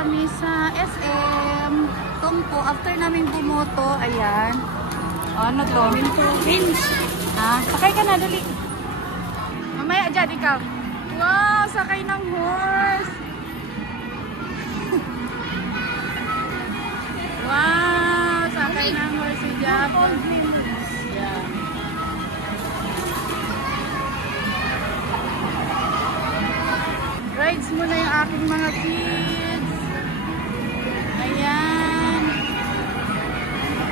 kami sa SM Tungpo. After namin bumoto, ayan. Ano to? Vince. Ha? Sakay ka na, dali. Mamaya dyan, ikaw. Wow, sakay ng horse. Wow, sakay ng horse si Japon. Yeah. Rides muna yung aking mga kids. Ayan.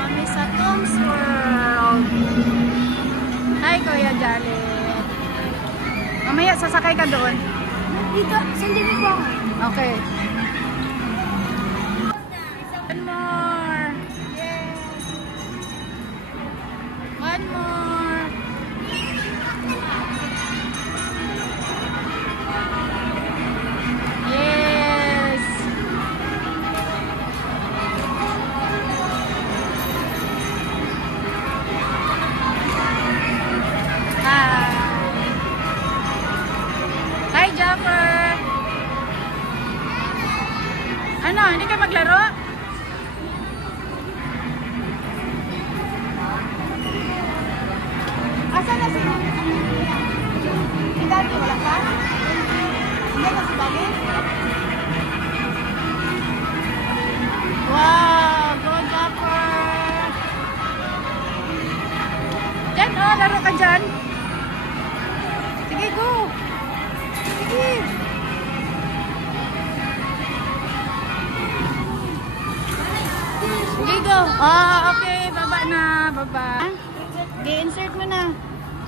Kami sa Tom's World. Hi, Kuya Jalet. Mamaya, sasakay ka doon. Dito, sandali po ako. Okay. One more. Yes. One more. Yes. Hi, Japper. Ano, hindi ka maglaro? Asa na si Daddy? Wala ka? Hindi na si Daddy? Wow! Go, Japper! Diyan, oh! Laro ka dyan! Sige, go! Sige! Sige, go! Oh, okay. Baba na. Baba. I-insert mo na.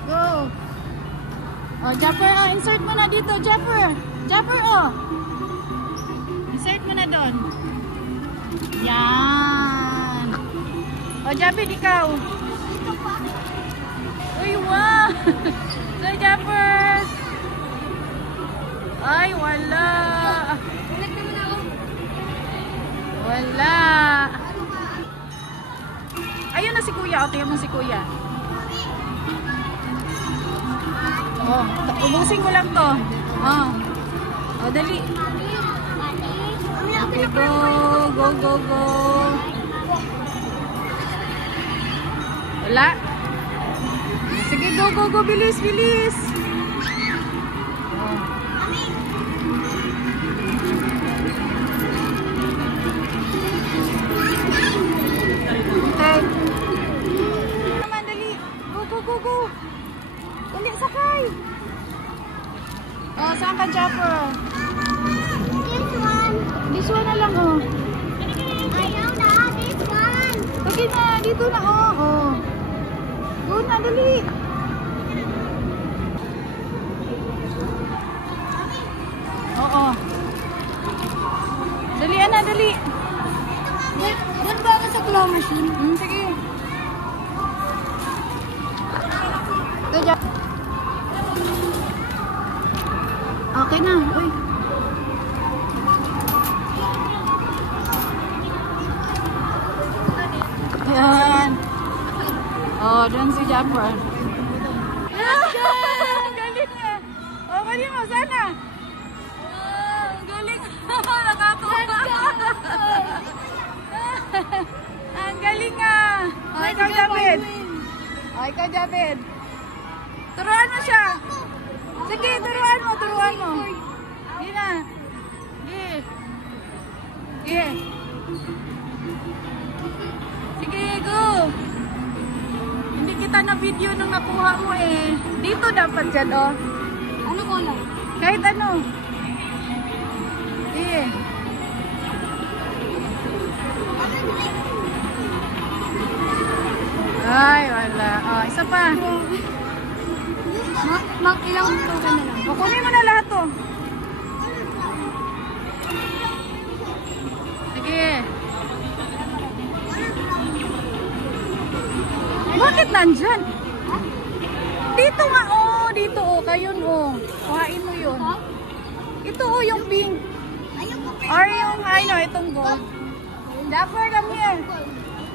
Go! Oh, Japper, oh. Insert mo na dito. Japper! Japper, oh! Insert mo na doon. Yan! Oh, Japper, ikaw. Uy, wow! So, Japper! Ay, wala! Ulit naman ako. Wala! Ayun na si Kuya. O, tingnan mo si Kuya. Oh, ubusin ko lang to. Oh. Oh, dali. Okay, go. Go, go, go. Wala. Sige, go, go, go. Bilis, bilis. Oh. Okay. Naman, dali. Go, go, go, go. Dali, sakay. Oh, saan ka, Japper? This one. This one na lang, oh. Ayaw na, this one. Okay na, dito na, oh. Oh. Go na, dali. Oo. Dali, ana, dali. Doon ba ako sa claw machine? Sige. Good job. Okay na. Uy. Ayan. Oh, doon si Japper. Ang galing niya. Oh, galing mo. Sana. Oh, ang galing. Nakakuha. Ang galing nga. Oh, ikaw, Japid. Oh, ikaw, Japid. Turuan mo siya. Sige, turuan mo, turuan mo. Sige na. Sige. Sige. Sige, go. Hindi kita na video nung nakuha mo eh. Dito dapat dyan, oh. Ano kulay? Kahit ano. Sige. Ay, wala. Oh, isa pa. Ilang ito ka na lang. Kukunin mo na lahat to. Sige. Bakit nandyan? Dito nga, oh. Dito, oh. Kayun, oh. Kuhain mo yun. Ito, oh, yung pink. Or yung, ano, itong gold. Japper, come here.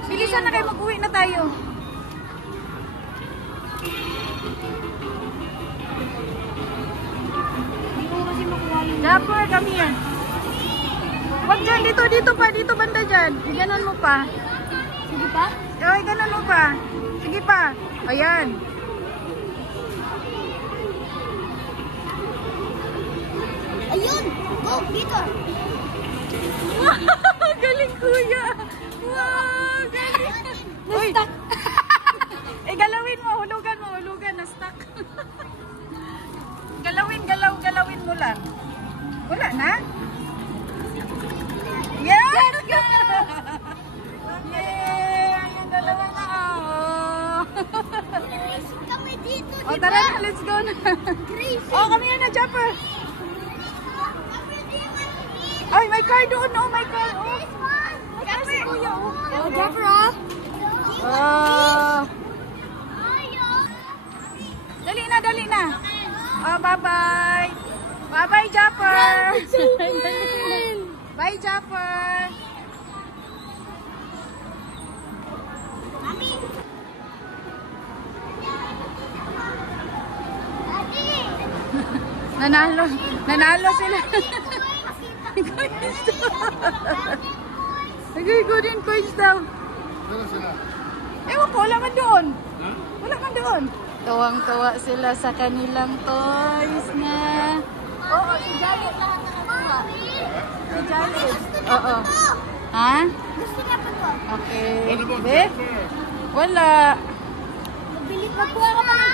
Bilisan na kayo, mag-uwi na tayo. Hindi ko kasi makuha yung... Japper, come here. Wag dyan, dito pa, dito banda dyan. Ganon mo pa. Sige pa? Ay, ganon mo pa. Sige pa. Ayan. Ayun! Go, dito! Wow, galing kuya. Wow, galing. Uy. Na-stuck. Galawin mo, hulugan, na-stuck. Galawin mo lang. Wala na? Yes! Let's go! Yay! Yung dalawa na. Kami dito, Oh, tara na, let's go na. Oh, kami na, Japper. Ay, may car doon. Oh, may car. Oh, may car si kuya. Oh, Jaffer, ah! Oh. Dali na. Oh, bye-bye. Bye-bye, Japper. Bye, Japper. Mami! Daddy! Nanalo sila. Nag-go din coins daw. Ewan ko, wala man doon. Wala man doon. Tuwang-tuwa sila sa kanilang toys na. Oo, si Janet lahat nakakuha. Si Janet. Oo. Ha? Gusto niya pa to. Okay. Be? Wala. Magbilit magkuha ka pa